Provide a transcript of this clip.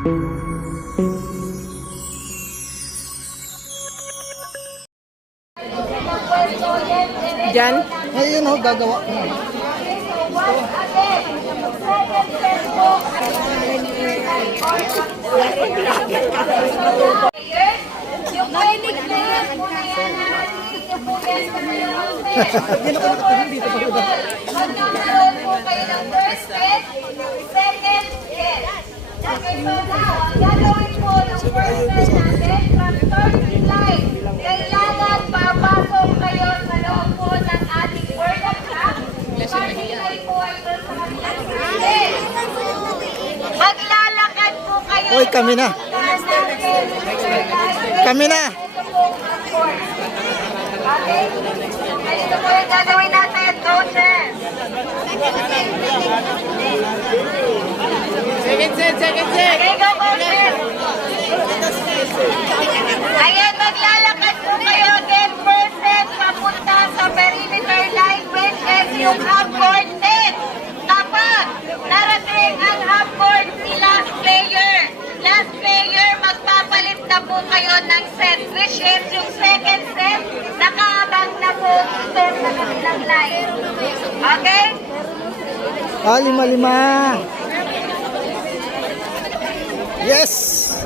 Diyan? Ngayon ho, gagawa ko. Yung pwede na magkakaroon po kayo ng first set, second set. Okay, so now, ang gagawin po ng first set natin, from turning line, kailangan papasok kayo sa loob po ng ating word of craft. Turning line po ay doon sa kabilang side. Maglalakad po kayo. Hoy, kami na. Kami na. Okay? Ito po yung gagawin natin, coaches. Second set, second set. Okay, go, coaches. Ayan, maglalakad po kayo again, first set, papunta sa perimeter line, which is yung half-court net. Kapag narating ang half-court si last player, magpapalit na po kayo ng set, which is yung second set, nakaabang na po ito sa kabilang line. Okay? Ah, lima-lima. Yes!